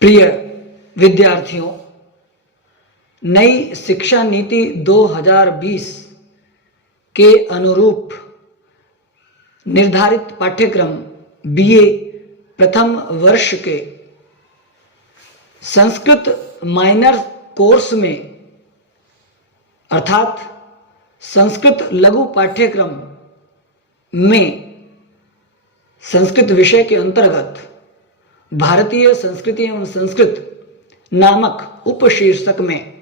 प्रिय विद्यार्थियों, नई शिक्षा नीति 2020 के अनुरूप निर्धारित पाठ्यक्रम बीए प्रथम वर्ष के संस्कृत माइनर कोर्स में अर्थात संस्कृत लघु पाठ्यक्रम में संस्कृत विषय के अंतर्गत भारतीय संस्कृति एवं संस्कृत नामक उपशीर्षक में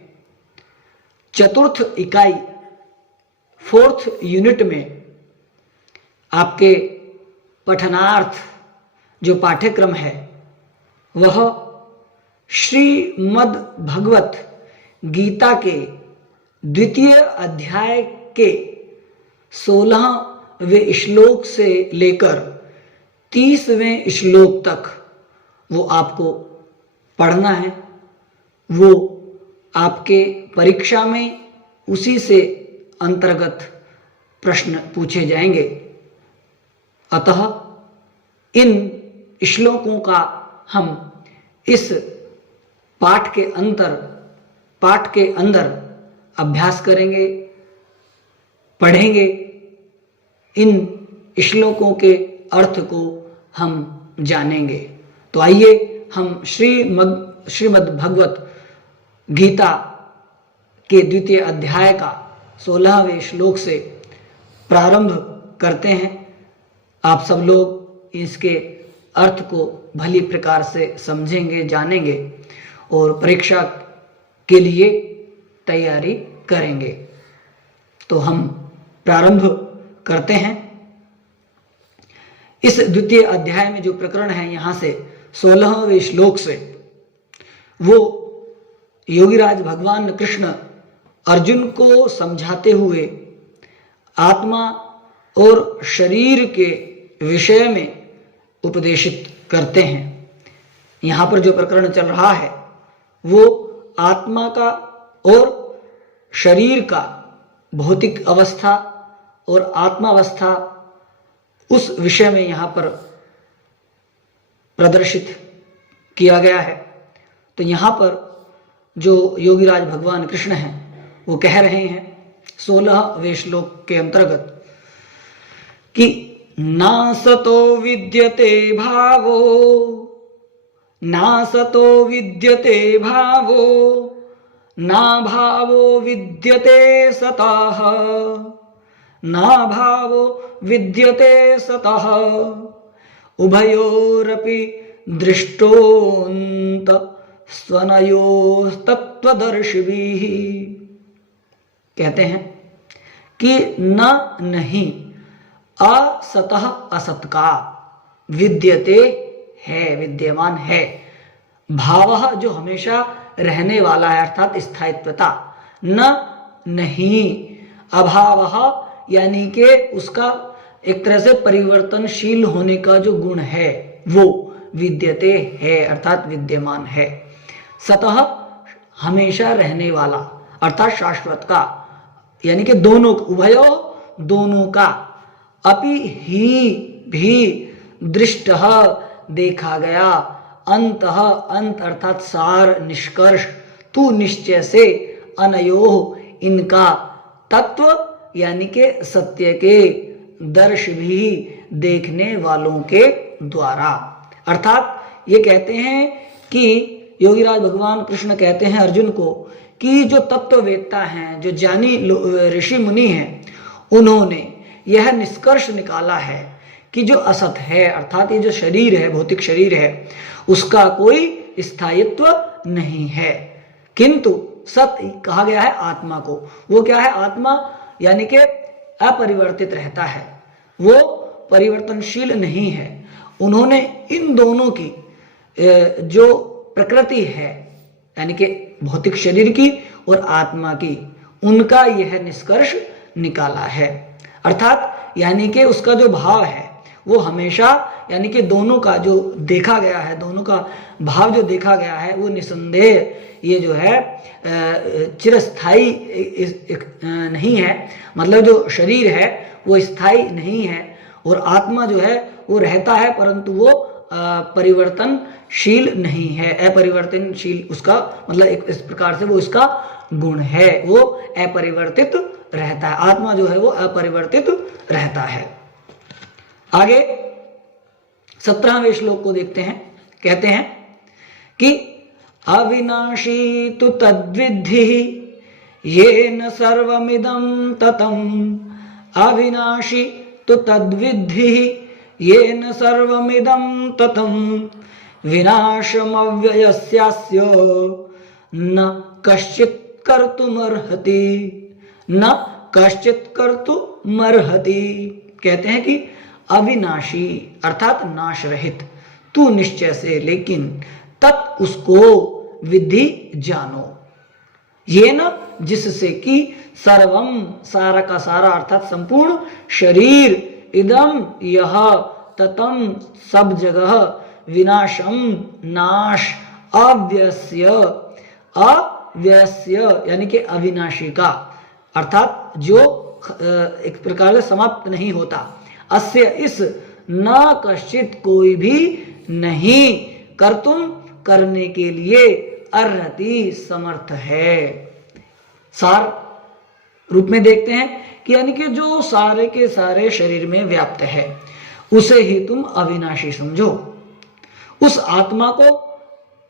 चतुर्थ इकाई फोर्थ यूनिट में आपके पठनार्थ जो पाठ्यक्रम है वह श्रीमद् भगवत गीता के द्वितीय अध्याय के 16वें श्लोक से लेकर 30वें श्लोक तक वो आपको पढ़ना है। वो आपके परीक्षा में उसी से अंतर्गत प्रश्न पूछे जाएंगे। अतः इन श्लोकों का हम इस पाठ के अंदर अभ्यास करेंगे, पढ़ेंगे। इन श्लोकों के अर्थ को हम जानेंगे। तो आइए हम श्रीमद् भगवत गीता के द्वितीय अध्याय का 16वें श्लोक से प्रारंभ करते हैं। आप सब लोग इसके अर्थ को भली प्रकार से समझेंगे, जानेंगे और परीक्षा के लिए तैयारी करेंगे। तो हम प्रारंभ करते हैं। इस द्वितीय अध्याय में जो प्रकरण है, यहाँ से 16वें श्लोक से वो योगीराज भगवान कृष्ण अर्जुन को समझाते हुए आत्मा और शरीर के विषय में उपदेशित करते हैं। यहाँ पर जो प्रकरण चल रहा है वो आत्मा का और शरीर का भौतिक अवस्था और आत्मावस्था उस विषय में यहाँ पर प्रदर्शित किया गया है। तो यहाँ पर जो योगीराज भगवान कृष्ण हैं वो कह रहे हैं 16वें श्लोक के अंतर्गत कि ना सतो विद्यते भावो, ना सतो विद्यते भावो, ना भावो विद्यते सतः, ना भावो विद्यते सतः, उभयोरपि दृष्टोऽन्त स्वनयोस्तत्त्वदर्शिभिः। कहते हैं कि न नहीं असतः असत का विद्यते है, विद्यमान है, भावः जो हमेशा रहने वाला है अर्थात स्थायित्वता, न नहीं अभावः यानी कि उसका एक तरह से परिवर्तनशील होने का जो गुण है वो विद्यते है अर्थात विद्यमान है। सतः हमेशा रहने वाला अर्थात शाश्वत का, यानी कि दोनों उभयो दोनों का, अपि ही भी दृष्टः देखा गया, अंतः अंत अर्थात सार निष्कर्ष, तू निश्चय से, अनयोः इनका, तत्व यानी कि सत्य के, दर्श भी देखने वालों के द्वारा। अर्थात ये कहते हैं कि योगीराज भगवान कृष्ण कहते हैं अर्जुन को कि जो तत्ववेत्ता हैं, जो ज्ञानी ऋषि मुनि हैं, उन्होंने यह निष्कर्ष निकाला है कि जो असत है अर्थात ये जो शरीर है, भौतिक शरीर है, उसका कोई स्थायित्व नहीं है, किंतु सत कहा गया है आत्मा को। वो क्या है? आत्मा यानी कि अपरिवर्तित रहता है, वो परिवर्तनशील नहीं है। उन्होंने इन दोनों की जो प्रकृति है यानी कि भौतिक शरीर की और आत्मा की, उनका यह निष्कर्ष निकाला है। अर्थात यानी कि उसका जो भाव है वो हमेशा यानी कि दोनों का जो देखा गया है, दोनों का भाव जो देखा गया है वो निसंदेह ये जो है चिरस्थायी नहीं है। मतलब जो शरीर है वो स्थायी नहीं है और आत्मा जो है वो रहता है, परंतु वो परिवर्तनशील नहीं है, अपरिवर्तनशील उसका मतलब एक इस प्रकार से वो इसका गुण है, वो अपरिवर्तित रहता है। आत्मा जो है वो अपरिवर्तित रहता है। आगे 17वें श्लोक को देखते हैं। कहते हैं कि अविनाशी तु तद्विद्धि येन सर्वमिदं ततम्, अविनाशी तु तद्विद्धि येन सर्वमिदं ततम्, विनाशमव्ययस्यास्य न कश्चित् कर्तुमर्हति, न कश्चित् कर्तुमर्हति। कहते हैं कि अविनाशी अर्थात नाश रहित, तू निश्चय से, लेकिन तत् उसको, विधि जानो, ये न जिससे कि सर्वम सारा का सारा अर्थात संपूर्ण शरीर, इदम यह, ततम सब जगह, विनाशम नाश, अव्यस्य अव्यस्य यानी कि अविनाशी का अर्थात जो एक प्रकार से समाप्त नहीं होता, अस्य इस, न कश्चित कोई भी नहीं, कर्तुम करने के लिए, अर्हति समर्थ है। सार रूप में देखते हैं कि यानी कि जो सारे के सारे शरीर में व्याप्त है उसे ही तुम अविनाशी समझो। उस आत्मा को,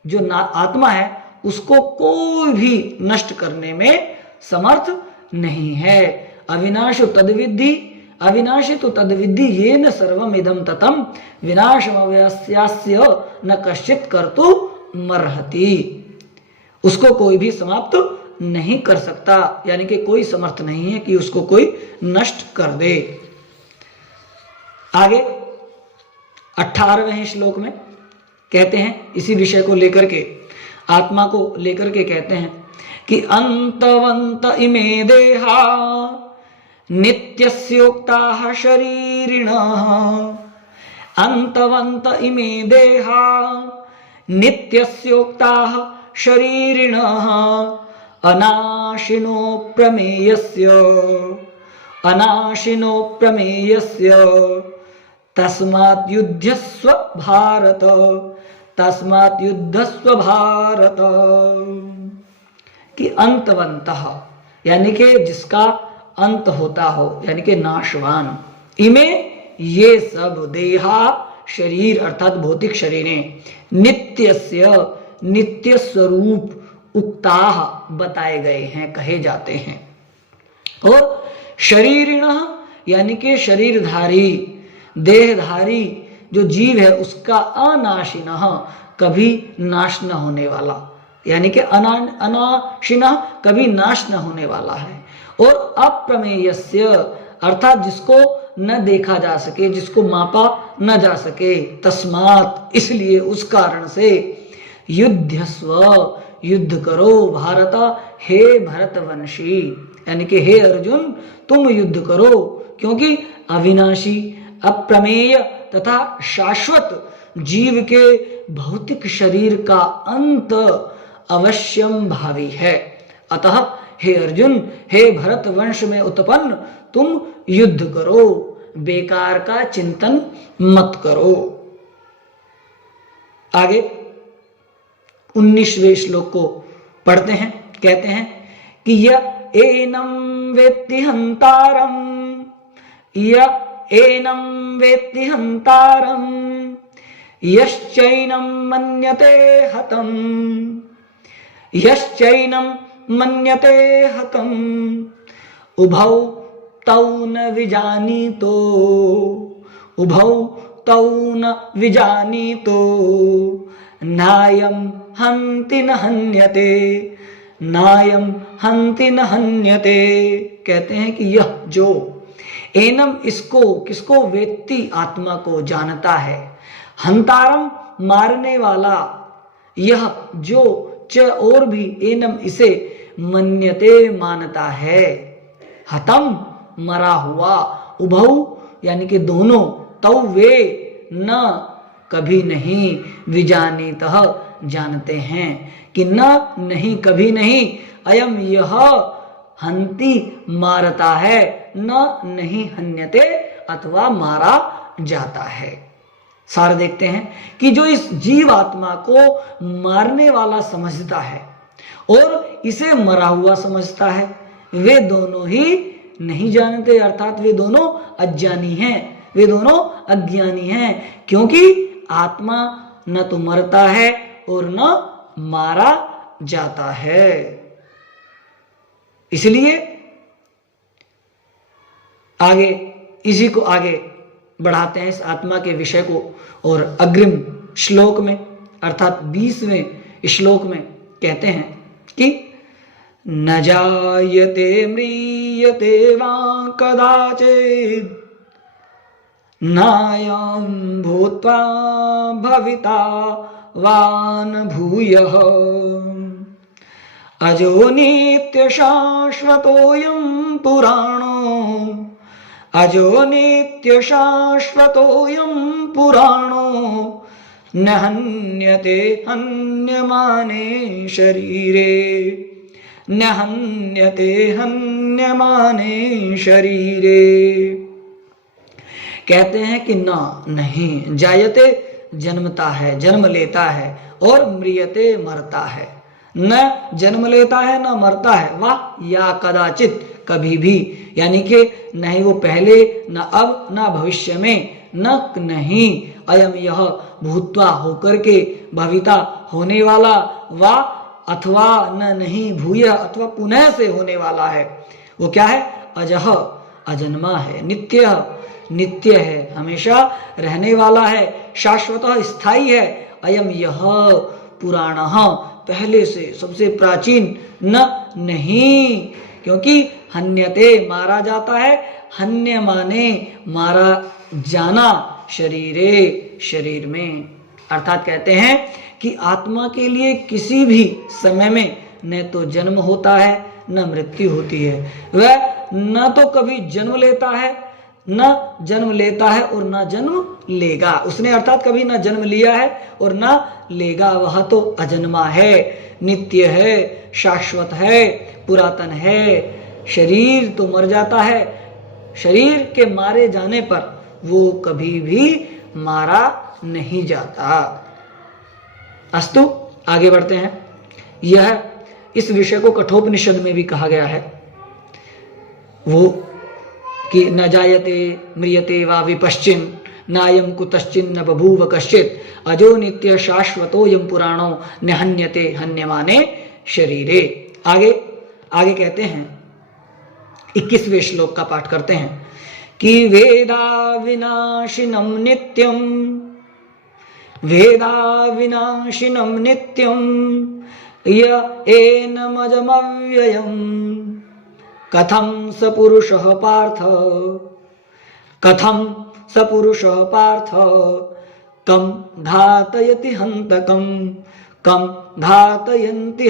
जो आत्मा है उसको कोई भी नष्ट करने में समर्थ नहीं है। अविनाश तद्विद्धि, अविनाशी तो तद्विद्धि येन सर्वम इदं ततम्, विनाशमव्यस्यास्य न कश्चित् कर्तुमर्हति। उसको कोई भी समाप्त नहीं कर सकता, यानी कि कोई समर्थ नहीं है कि उसको कोई नष्ट कर दे। आगे 18वें श्लोक में कहते हैं, इसी विषय को लेकर के, आत्मा को लेकर के कहते हैं कि अंतवंत इमे देहा नित्यस्योक्ताः शरीरिणः, अंतवंत इमे देहा नित्यस्योक्ताः शरीरिणः, अनाशिनो प्रमेयस्य, अनाशिनो प्रमेयस्य, तस्मात् युध्यस्व भारत, तस्मात् युद्धस्व भारत। कि अंतवंतः यानी कि जिसका अंत होता हो, यानी कि नाशवान, इमे ये सब, देहा शरीर अर्थात भौतिक शरीरें, नित्यस्य नित्य स्वरूप, उक्ताः बताए गए हैं, कहे जाते हैं, और शरीरिणः यानी कि शरीरधारी, देहधारी जो जीव है उसका, अनाशिनः कभी नाश न होने वाला, यानी कि अनाशिनः कभी नाश न होने वाला है, और अप्रमेयस्य अर्थात जिसको न देखा जा सके, जिसको मापा न जा सके, तस्मात् इसलिए, उस कारण से, युद्धस्व युद्ध करो, भारत हे भरतवंशी, यानी कि हे अर्जुन तुम युद्ध करो, क्योंकि अविनाशी, अप्रमेय तथा शाश्वत जीव के भौतिक शरीर का अंत अवश्यम भावी है। अतः हे अर्जुन, हे भरत वंश में उत्पन्न, तुम युद्ध करो, बेकार का चिंतन मत करो। आगे 19वें श्लोक को पढ़ते हैं। कहते हैं कि य एनं वेत्ति हंतारम, य एनं वेत्ति हंतारम, यश्चैनं मन्यते हतम्, यश्चैनं मन्यते हतम्, उभौ तौ न विजानीतो, उभौ तौ न विजानीतो, नायं हन्ति न हन्यते, नायं हन्ति न हन्यते। कहते हैं कि यह जो, एनम इसको, किसको, वेत्ति आत्मा को जानता है, हंतारम मारने वाला, यह जो, च और भी, एनम इसे, मन्यते मानता है, हतम मरा हुआ, उभौ यानी कि दोनों, तौ वे, न कभी नहीं, विजानीतः जानते हैं, कि न नहीं कभी नहीं, अयम यह, हंति मारता है, न नहीं हन्यते अथवा मारा जाता है। सार देखते हैं कि जो इस जीव आत्मा को मारने वाला समझता है और इसे मरा हुआ समझता है, वे दोनों ही नहीं जानते, अर्थात वे दोनों अज्ञानी हैं, वे दोनों अज्ञानी हैं, क्योंकि आत्मा न तो मरता है और न मारा जाता है। इसलिए आगे इसी को आगे बढ़ाते हैं इस आत्मा के विषय को, और अग्रिम श्लोक में अर्थात 20वें श्लोक में कहते हैं कि न जायते म्रियते वा कदाचित् नायं भूत्वा भविता वा न भूयः अजो नित्य शाश्वतोऽयं पुराणो अजो नित्य शाश्वतोऽयं पुराणो न हन्यते हन्यमाने शरीरे न हन्यते हन्यमाने शरीरे। कहते हैं कि ना नहीं, जायते जन्मता है, जन्म लेता है, और म्रियते मरता है, न जन्म लेता है न मरता है, वाह या कदाचित कभी भी, यानी कि नहीं वो पहले न अब न भविष्य में, न नहीं अयम यह भूत्वा होकर के, भविता होने वाला, वा अथवा न नहीं भूय अथवा पुनः से होने वाला है। वो क्या है? अजह अजन्मा है, नित्य नित्य है, हमेशा रहने वाला है, शाश्वत स्थायी है, अयम यह पुराणः पहले से सबसे प्राचीन, न नहीं, क्योंकि हन्यते मारा जाता है, हन्य माने मारा जाना, शरीरे शरीर में, अर्थात कहते हैं कि आत्मा के लिए किसी भी समय में न तो जन्म होता है न मृत्यु होती है। वह न तो कभी जन्म लेता है, न जन्म लेता है और न जन्म लेगा, उसने अर्थात कभी न जन्म लिया है और न लेगा, वह तो अजन्मा है, नित्य है, शाश्वत है, पुरातन है। शरीर तो मर जाता है, शरीर के मारे जाने पर वो कभी भी मारा नहीं जाता। अस्तु आगे बढ़ते हैं। यह इस विषय को कठोपनिषद में भी कहा गया है, वो कि न जायते म्रियते वा विपश्चिन नायम कुतश्चिन न बभूव कश्चित अजो नित्य शाश्वतोयम पुराणो न हन्यते हन्यमाने शरीरे। आगे आगे कहते हैं, 21वें श्लोक का पाठ करते हैं कि वेदा विनाशिनम नित्यम वेदा विनाशिनम नित्यम य एनमजमव्ययम् कथं स पुरुषः पार्थ कथं स पुरुषः पार्थ कं घातयति हन्तकं कं घातयन्ति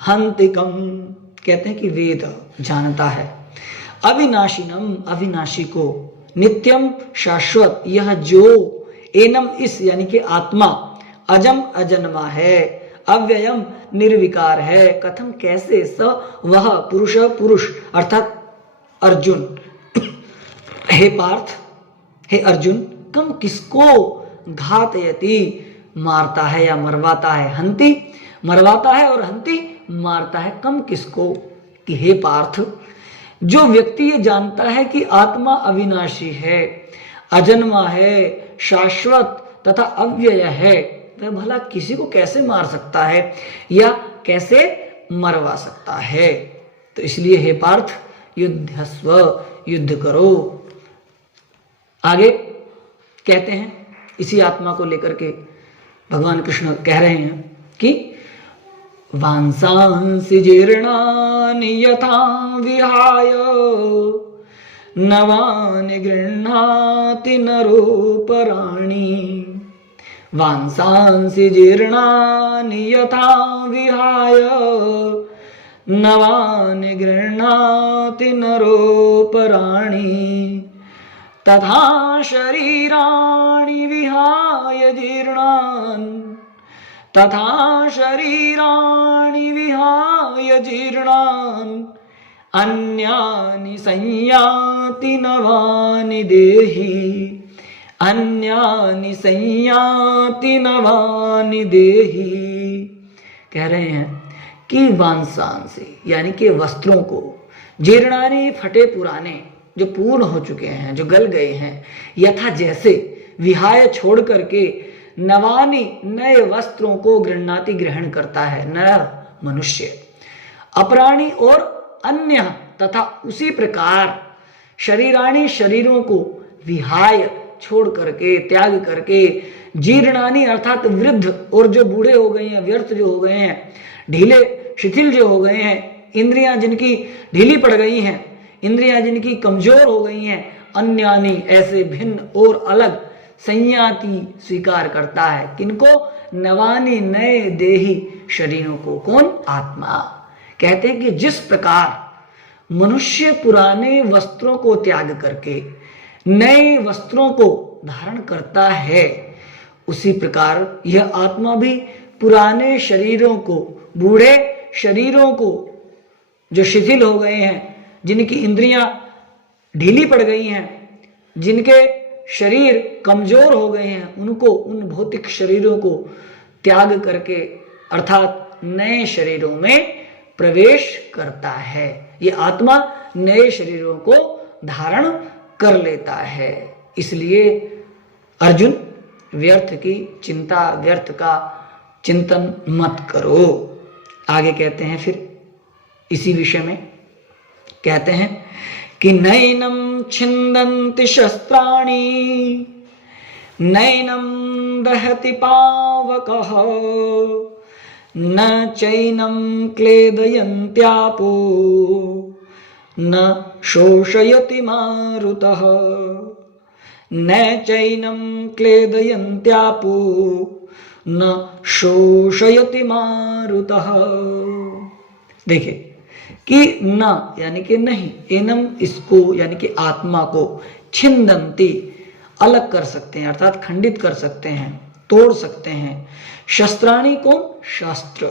हन्तिकं। कहते हैं कि वेद जानता है अविनाशिनम अविनाशी को, नित्यम शाश्वत यह जो, एनम इस यानी कि आत्मा, अजम अजन्मा है, अव्ययम निर्विकार है, कथम कैसे, स वह, पुरुष पुरुष अर्थात अर्जुन, हे पार्थ हे अर्जुन, कम किसको, घातयति मारता है या मरवाता है, हंति मरवाता है और हंति मारता है, कम किसको, कि हे पार्थ जो व्यक्ति ये जानता है कि आत्मा अविनाशी है, अजन्मा है, शाश्वत तथा अव्यय है, वह भला किसी को कैसे मार सकता है या कैसे मरवा सकता है। तो इसलिए हे पार्थ युद्धस्व, युद्ध करो। आगे कहते हैं इसी आत्मा को लेकर के भगवान कृष्ण कह रहे हैं कि वांसांसि जीर्णानि यथा विहाय नवानि गृह्णाति नरोपराणि वांसांसि जीर्णानि यथा विहाय नवानि गृह्णाति नरोपराणि तथा शरीराणि विहाय जीर्णान् तथा शरीराणि विहाय जीर्णान् अन्यानि संयाति नवानि देहि अन्यानि संयाति नवानि देहि। कह रहे हैं कि वांसांसि यानी कि वस्त्रों को, जीर्णानि फटे पुराने जो पूर्ण हो चुके हैं, जो गल गए हैं, यथा जैसे विहाय छोड़ करके नवानि नए वस्त्रों को गृह्णाति ग्रहण करता है नर मनुष्य, अपराणी और अन्य तथा उसी प्रकार शरीराणी शरीरों को विहाय छोड़ करके त्याग करके, जीर्णानी अर्थात वृद्ध और जो बूढ़े हो गए हैं, व्यर्थ जो हो गए हैं, ढीले शिथिल जो हो गए हैं, इंद्रियां जिनकी ढीली पड़ गई हैं, इंद्रियां जिनकी कमजोर हो गई हैं, अन्यानी ऐसे भिन्न और अलग, संयाति स्वीकार करता है किनको, नवानी नए देही शरीरों को। कौन? आत्मा। कहते हैं कि जिस प्रकार मनुष्य पुराने वस्त्रों को त्याग करके नए वस्त्रों को धारण करता है, उसी प्रकार यह आत्मा भी पुराने शरीरों को, बूढ़े शरीरों को जो शिथिल हो गए हैं, जिनकी इंद्रियां ढीली पड़ गई हैं, जिनके शरीर कमजोर हो गए हैं, उनको, उन भौतिक शरीरों को त्याग करके अर्थात नए शरीरों में प्रवेश करता है। ये आत्मा नए शरीरों को धारण कर लेता है। इसलिए अर्जुन, व्यर्थ की चिंता, व्यर्थ का चिंतन मत करो। आगे कहते हैं फिर इसी विषय में, कहते हैं कि नैनम छिन्दन्ति शस्त्राणि नैनम दहति पावकः न चैनम क्लेदयन्त्यापो न शोषयति मारुतः न चैनम क्लेदयन्त्यापो न शोषयति मारुतः। देखिए कि न यानी कि नहीं, एनम इसको यानी कि आत्मा को, छिन्दन्ति अलग कर सकते हैं अर्थात खंडित कर सकते हैं, तोड़ सकते हैं। शस्त्राणी को शास्त्र,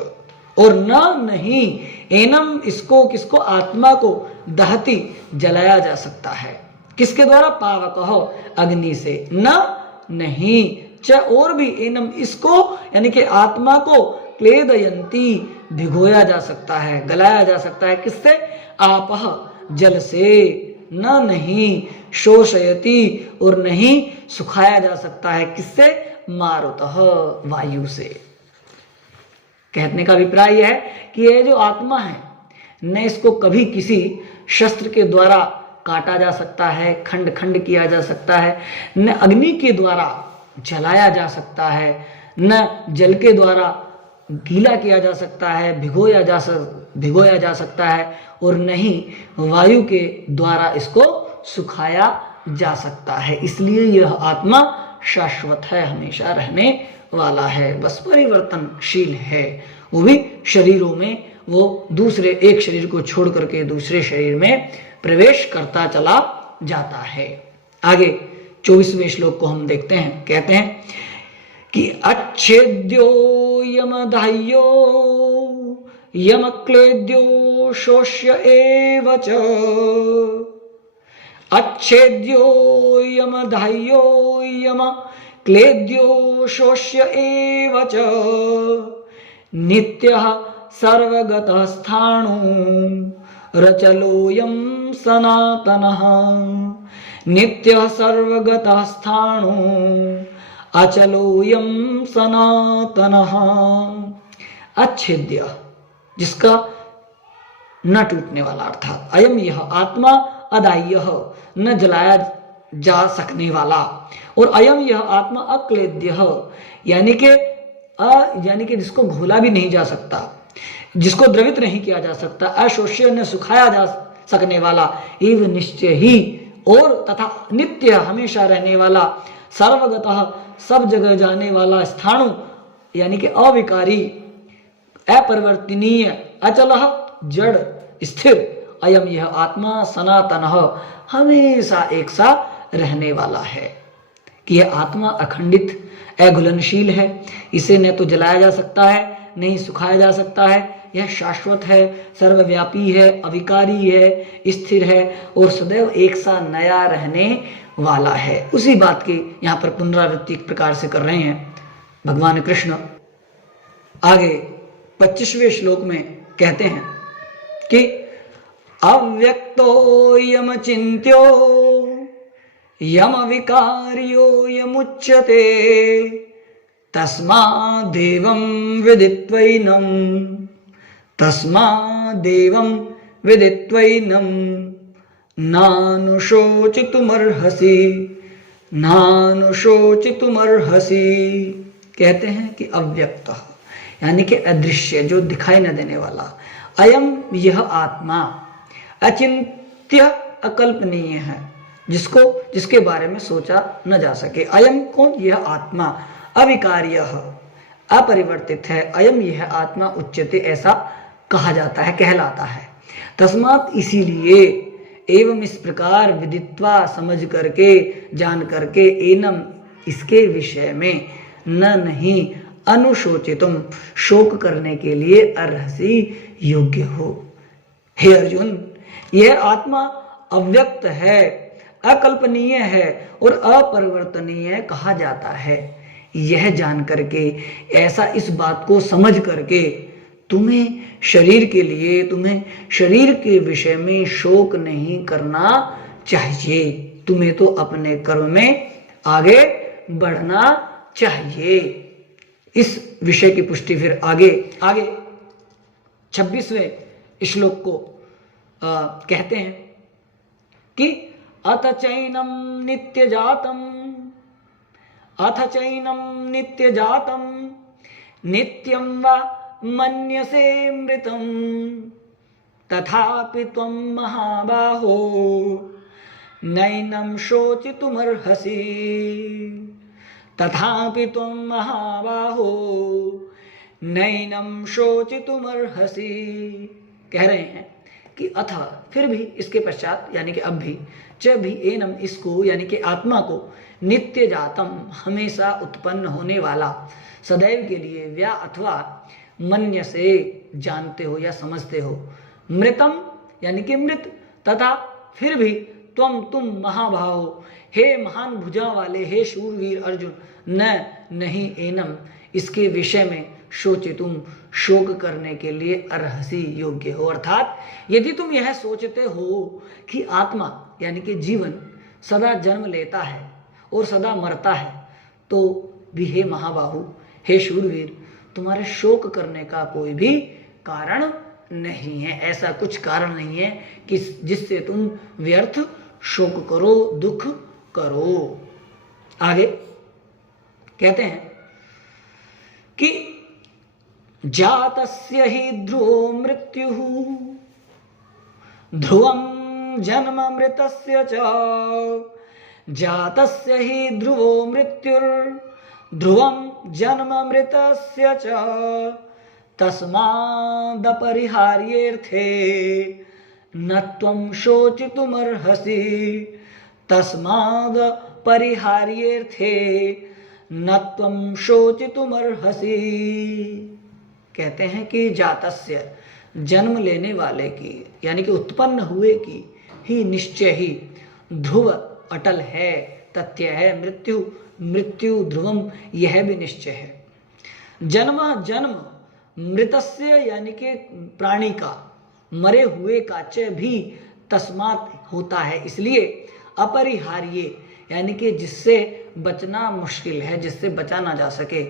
और न नहीं, एनम इसको, किसको? आत्मा को, दहती जलाया जा सकता है। किसके द्वारा? पावक अग्नि से। न नहीं, च और भी, एनम इसको यानी कि आत्मा को, क्लेदयन्ति भिगोया जा सकता है, गलाया जा सकता है। किससे? आपह जल से। न नहीं, शोषयति और नहीं सुखाया जा सकता है। किससे? मारुतः वायु से। कहने का अभिप्राय यह है कि यह जो आत्मा है, न इसको कभी किसी शस्त्र के द्वारा काटा जा सकता है, खंड खंड किया जा सकता है, न अग्नि के द्वारा जलाया जा सकता है, न जल के द्वारा गीला किया जा सकता है, भिगोया जा सकता है, और नहीं वायु के द्वारा इसको सुखाया जा सकता है। इसलिए यह आत्मा शाश्वत है, हमेशा रहने वाला है, बस परिवर्तनशील है। वो भी शरीरों में, वो दूसरे एक शरीर को छोड़ करके दूसरे शरीर में प्रवेश करता चला जाता है। आगे 24वें श्लोक को हम देखते हैं। कहते हैं कि अच्छेद्यो यमधाह्यो यमक्लेद्यो शोष्य एव च, अच्छेद्यो यमधाह्यो यमक्लेद्यो शोष्य एव च, नित्यः सर्वगतः स्थाणु रचलोऽयं सनातनः, नित्यः सर्वगतः स्थाणु अचलोऽयं सनातनः। अच्छेद्य जिसका न टूटने वाला, अर्थात अयम यह आत्मा, अदाह्य न जलाया जा सकने वाला, और अयम यह आत्मा अक्लेद्य यानी कि जिसको घोला भी नहीं जा सकता, जिसको द्रवित नहीं किया जा सकता, अशोष्य न सुखाया जा सकने वाला, एव निश्चय ही और तथा नित्य हमेशा रहने वाला, सर्वगतः सब जगह जाने वाला, स्थाणु यानी कि अविकारी, अपरिवर्तनीय, अचलः जड़ स्थिर, अयम यह आत्मा सनातनः हमेशा एक सा रहने वाला है। कि यह आत्मा अखंडित अघुलनशील है, इसे न तो जलाया जा सकता है, नहीं सुखाया जा सकता है, यह शाश्वत है, सर्वव्यापी है, अविकारी है, स्थिर है और सदैव एक सा नया रहने वाला है। उसी बात की यहाँ पर पुनरावृत्ति एक प्रकार से कर रहे हैं भगवान कृष्ण। आगे 25वें श्लोक में कहते हैं कि अव्यक्तो यम चिन्त्यो यम विकार्यो यमुच्यते तस्मादेवं विदित्वैनं नानुशोचितुमर्हसि। कहते हैं कि अव्यक्त यानी कि अदृश्य, जो दिखाई न देने वाला, अयम यह आत्मा, अचिंत्य अकल्पनीय है, जिसके बारे में सोचा न जा सके। अयम कौन? यह आत्मा, अविकार्य, अपरिवर्तित है। अयम यह आत्मा उच्यते, ऐसा कहा जाता है, कहलाता है। तस्मात् इसीलिए, एवं इस प्रकार, विदित्वा समझ करके, जान करके, एनम इसके विषय में, न नहीं, अनुशोचितुम शोक करने के लिए, अर्हसि योग्य हो। हे अर्जुन, यह आत्मा अव्यक्त है, अकल्पनीय है और अपरिवर्तनीय कहा जाता है। यह जान करके, ऐसा इस बात को समझ करके, तुम्हें शरीर के लिए, तुम्हें शरीर के विषय में शोक नहीं करना चाहिए। तुम्हें तो अपने कर्म में आगे बढ़ना चाहिए। इस विषय की पुष्टि फिर आगे 26वें श्लोक को कहते हैं कि अथ चैनम नित्य जातम नित्यं वा मन्यसे मृतं तथापि त्वं महाबाहो नैनं शोचितुमर्हसि। तथापि त्वं महाबाहो नैनं शोचितुमर्हसि। कह रहे हैं कि अथ, फिर भी, इसके पश्चात, यानी कि अब भी, च भी, एनम इसको, यानी कि आत्मा को, नित्य जातम हमेशा उत्पन्न होने वाला, सदैव के लिए, व्या अथवा मन्य से जानते हो या समझते हो, मृतम यानी कि मृत, तथा फिर भी, तुम महाभाव, हे महान भुजा वाले, हे शूरवीर अर्जुन, नहीं, एनम इसके विषय में, शोचितुम शोक करने के लिए, अर्हसि योग्य हो। अर्थात यदि तुम यह सोचते हो कि आत्मा यानी कि जीवन सदा जन्म लेता है और सदा मरता है, तो भी हे महाबाहु, हे शूरवीर, तुम्हारे शोक करने का कोई भी कारण नहीं है। ऐसा कुछ कारण नहीं है कि जिससे तुम व्यर्थ शोक करो, दुख करो। आगे कहते हैं कि जातस्य हि ध्रुवो मृत्युः ध्रुवं जन्म मृतस्य च। जातस्य हि ध्रुवो मृत्युर्ध्रुवं जन्म मृतस्य च। तस्मादपरिहार्येऽर्थे न त्वं शोचितुमर्हसि। तस्मादपरिहार्येऽर्थे न त्वं शोचितुमर्हसि। कहते हैं कि जातस्य, जन्म लेने वाले की, यानी कि उत्पन्न हुए की, ही निश्चय ही, ध्रुव अटल है, तथ्य है, मृत्यु ध्रुवम, यह भी निश्चय है। जन्म मृतस्य यानी कि प्राणी का, मरे हुए का, च भी तस्मात् होता है, इसलिए, अपरिहार्य यानी कि जिससे बचना मुश्किल है, जिससे बचा ना जा सके,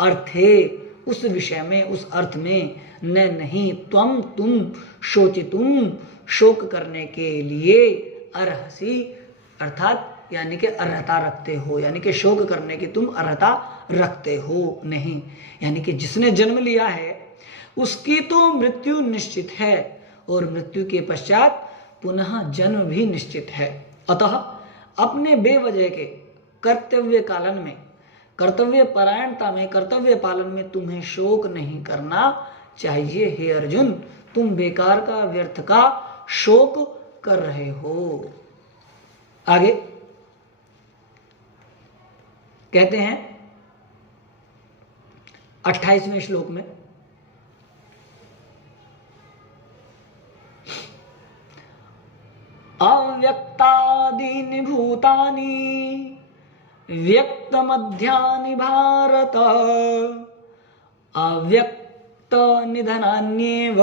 अर्थे उस विषय में, उस अर्थ में, नहीं, तुम शोचितुम शोक करने के लिए, अर्हसि अर्थात यानी कि अर्हता रखते हो, यानी कि शोक करने की तुम अर्हता रखते हो नहीं, यानी कि जिसने जन्म लिया है उसकी तो मृत्यु निश्चित है और मृत्यु के पश्चात पुनः जन्म भी निश्चित है। अतः अपने बेवजह के कर्तव्य कालन में, कर्तव्य परायणता में, कर्तव्य पालन में तुम्हें शोक नहीं करना चाहिए। हे अर्जुन, तुम बेकार का, व्यर्थ का शोक कर रहे हो। आगे कहते हैं 28वें श्लोक में अव्यक्तादीनि भूतानि व्यक्तमध्यानि भारत अव्यक्त निधनान्येव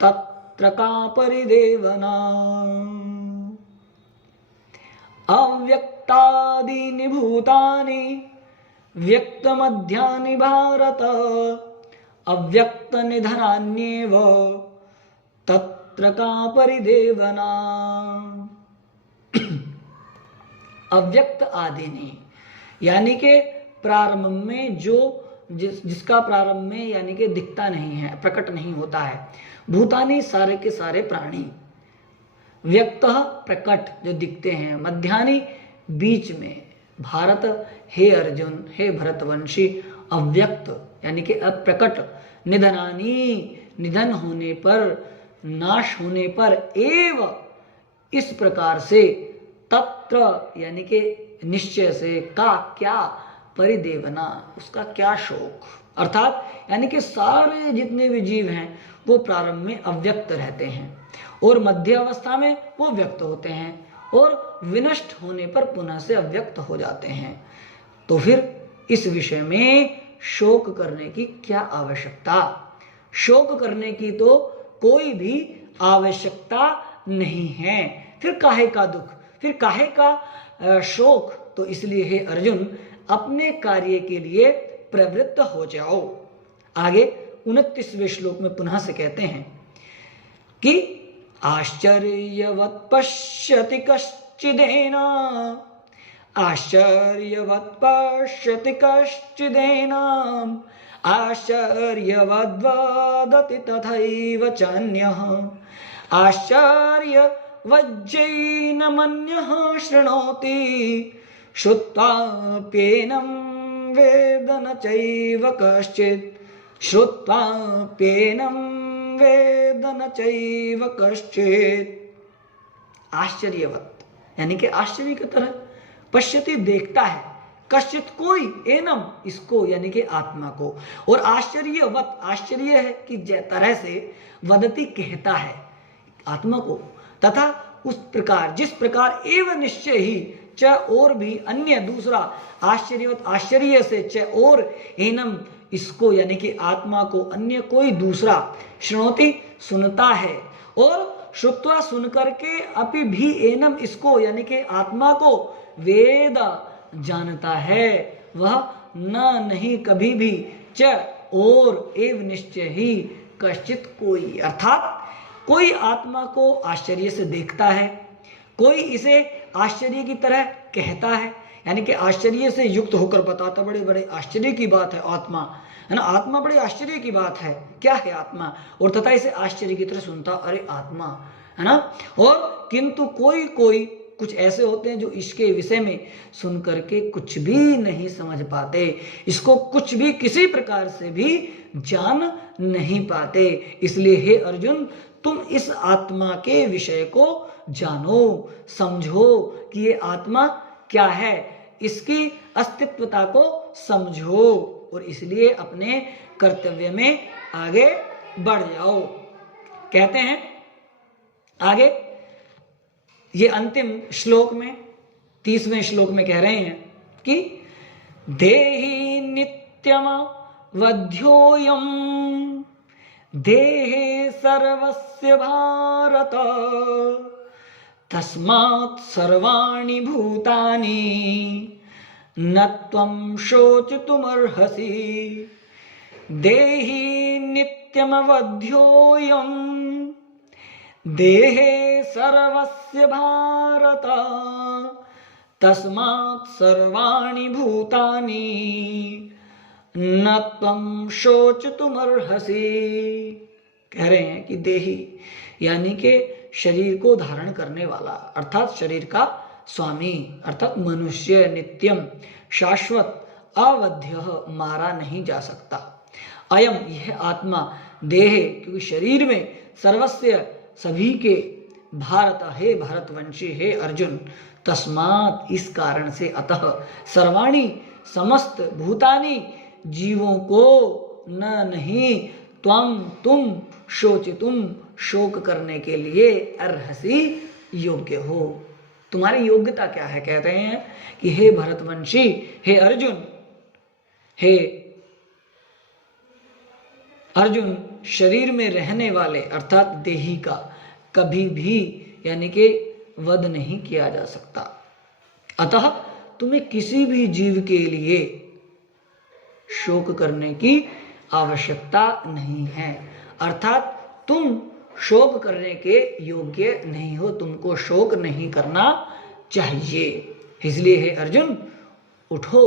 तत्र का परिदेवना। अव्यक्तादीनि भूतानि व्यक्तमध्यानि भारत अव्यक्त निधनान्येव तत्र का परिदेवना। अव्यक्त आदि नहीं, यानी कि प्रारंभ में जो जिसका प्रारंभ में यानी कि दिखता नहीं है, प्रकट नहीं होता है। भूतानी सारे के सारे प्राणी, व्यक्त प्रकट जो दिखते हैं, मध्यानि बीच में, भारत हे अर्जुन हे भरतवंशी अव्यक्त यानी कि अप्रकट, निधनानी निधन होने पर, नाश होने पर, एव इस प्रकार से, तत्र यानी कि निश्चय से, का क्या, परिदेवना उसका क्या शोक। अर्थात यानी कि सारे जितने भी जीव हैं वो प्रारंभ में अव्यक्त रहते हैं और मध्य अवस्था में वो व्यक्त होते हैं और विनष्ट होने पर पुनः से अव्यक्त हो जाते हैं। तो फिर इस विषय में शोक करने की क्या आवश्यकता? शोक करने की तो कोई भी आवश्यकता नहीं है। फिर काहे का दुख, फिर काहे का शोक? तो इसलिए हे अर्जुन अपने कार्य के लिए प्रवृत्त हो जाओ। आगे 29वें श्लोक में पुनः से कहते हैं कि आश्चर्यवत् पश्यति कश्चिदेन, आश्चर्यवत् पश्यति कश्चिदेन, आश्चर्यवद् वदति तथैव चान्यः, आश्चर्यवज्जैनमन्यः शृणोति, श्रुत्वाप्येनं वेद न चैव कश्चित्, श्रुत्वाप्येनं वेद न चैव कश्चित्। आश्चर्यवत् यानी कि आश्चर्य की तरह, पश्यति देखता है, कश्चित कोई, एनम इसको यानी कि आत्मा को, और आश्चर्यवत् आश्चर्य है कि तरह से, वदति कहता है आत्मा को, तथा उस प्रकार जिस प्रकार एवं निश्चय ही च और भी अन्य दूसरा, आश्चर्यवत् आश्चर्य से, च और, एनम इसको यानी कि आत्मा को, अन्य कोई दूसरा, श्रोति सुनता है, और श्रुत्वा सुन करके, अपि भी एनम इसको यानी कि आत्मा को, वेद जानता है, वह न नहीं कभी भी, च और, एव निश्चय ही, कश्चित कोई, अर्थात कोई आत्मा को आश्चर्य से देखता है, कोई इसे आश्चर्य की तरह कहता है, यानी कि आश्चर्य से युक्त होकर बताता, बड़े बड़े आश्चर्य की बात है आत्मा, है ना, आत्मा बड़े आश्चर्य की बात है, क्या है आत्मा, और तथा इसे आश्चर्य की तरह सुनता, अरे आत्मा, है ना। और किंतु कोई कोई कुछ ऐसे होते हैं जो इसके विषय में सुन करके कुछ भी नहीं समझ पाते, इसको कुछ भी किसी प्रकार से भी जान नहीं पाते। इसलिए हे अर्जुन तुम इस आत्मा के विषय को जानो, समझो कि ये आत्मा क्या है, इसकी अस्तित्वता को समझो, और इसलिए अपने कर्तव्य में आगे बढ़ जाओ। कहते हैं आगे ये अंतिम श्लोक में 30वें श्लोक में कह रहे हैं कि देहि नित्यम वध्योयम देहे सर्वस्य भारत तस्मात् सर्वाणि भूतानि न त्वं शोचितुमर्हसि। देहि नित्यमवध्योऽयं देहे सर्वस्य भारत तस्मात् सर्वाणि भूतानि न त्वं शोचितुमर्हसि। कह रहे हैं कि देही यानी कि शरीर को धारण करने वाला, अर्थात शरीर का स्वामी, अर्थात मनुष्य नित्यम शाश्वत अवध्य मारा नहीं जा सकता। अयम यह आत्मा देह क्योंकि शरीर में सर्वस्य सभी के भारत हे भारतवंशी हे अर्जुन तस्मात इस कारण से अतः सर्वाणी समस्त भूतानि जीवों को न नहीं त्वम तुम शोचितुम शोक करने के लिए अर्हसी योग्य हो। तुम्हारी योग्यता क्या है? कह रहे हैं कि हे भरतवंशी, हे अर्जुन, हे अर्जुन, शरीर में रहने वाले अर्थात देही का कभी भी यानी कि वध नहीं किया जा सकता। अतः तुम्हें किसी भी जीव के लिए शोक करने की आवश्यकता नहीं है। अर्थात तुम शोक करने के योग्य नहीं हो, तुमको शोक नहीं करना चाहिए। इसलिए हे अर्जुन, उठो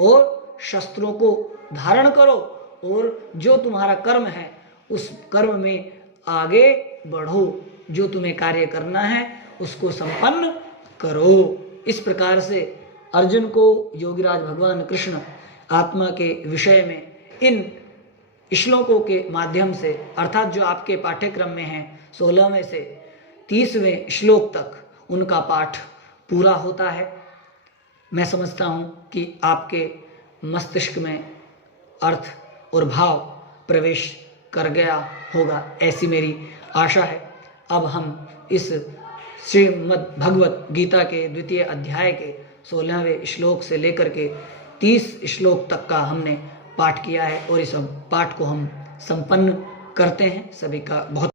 और शस्त्रों को धारण करो और जो तुम्हारा कर्म है उस कर्म में आगे बढ़ो, जो तुम्हें कार्य करना है उसको संपन्न करो। इस प्रकार से अर्जुन को योगीराज भगवान कृष्ण आत्मा के विषय में इन श्लोकों के माध्यम से, अर्थात जो आपके पाठ्यक्रम में है 16वें से 30वें श्लोक तक उनका पाठ पूरा होता है। मैं समझता हूँ कि आपके मस्तिष्क में अर्थ और भाव प्रवेश कर गया होगा, ऐसी मेरी आशा है। अब हम इस श्रीमद् भगवत गीता के द्वितीय अध्याय के 16वें श्लोक से लेकर के 30 श्लोक तक का हमने पाठ किया है और इस पाठ को हम संपन्न करते हैं। सभी का बहुत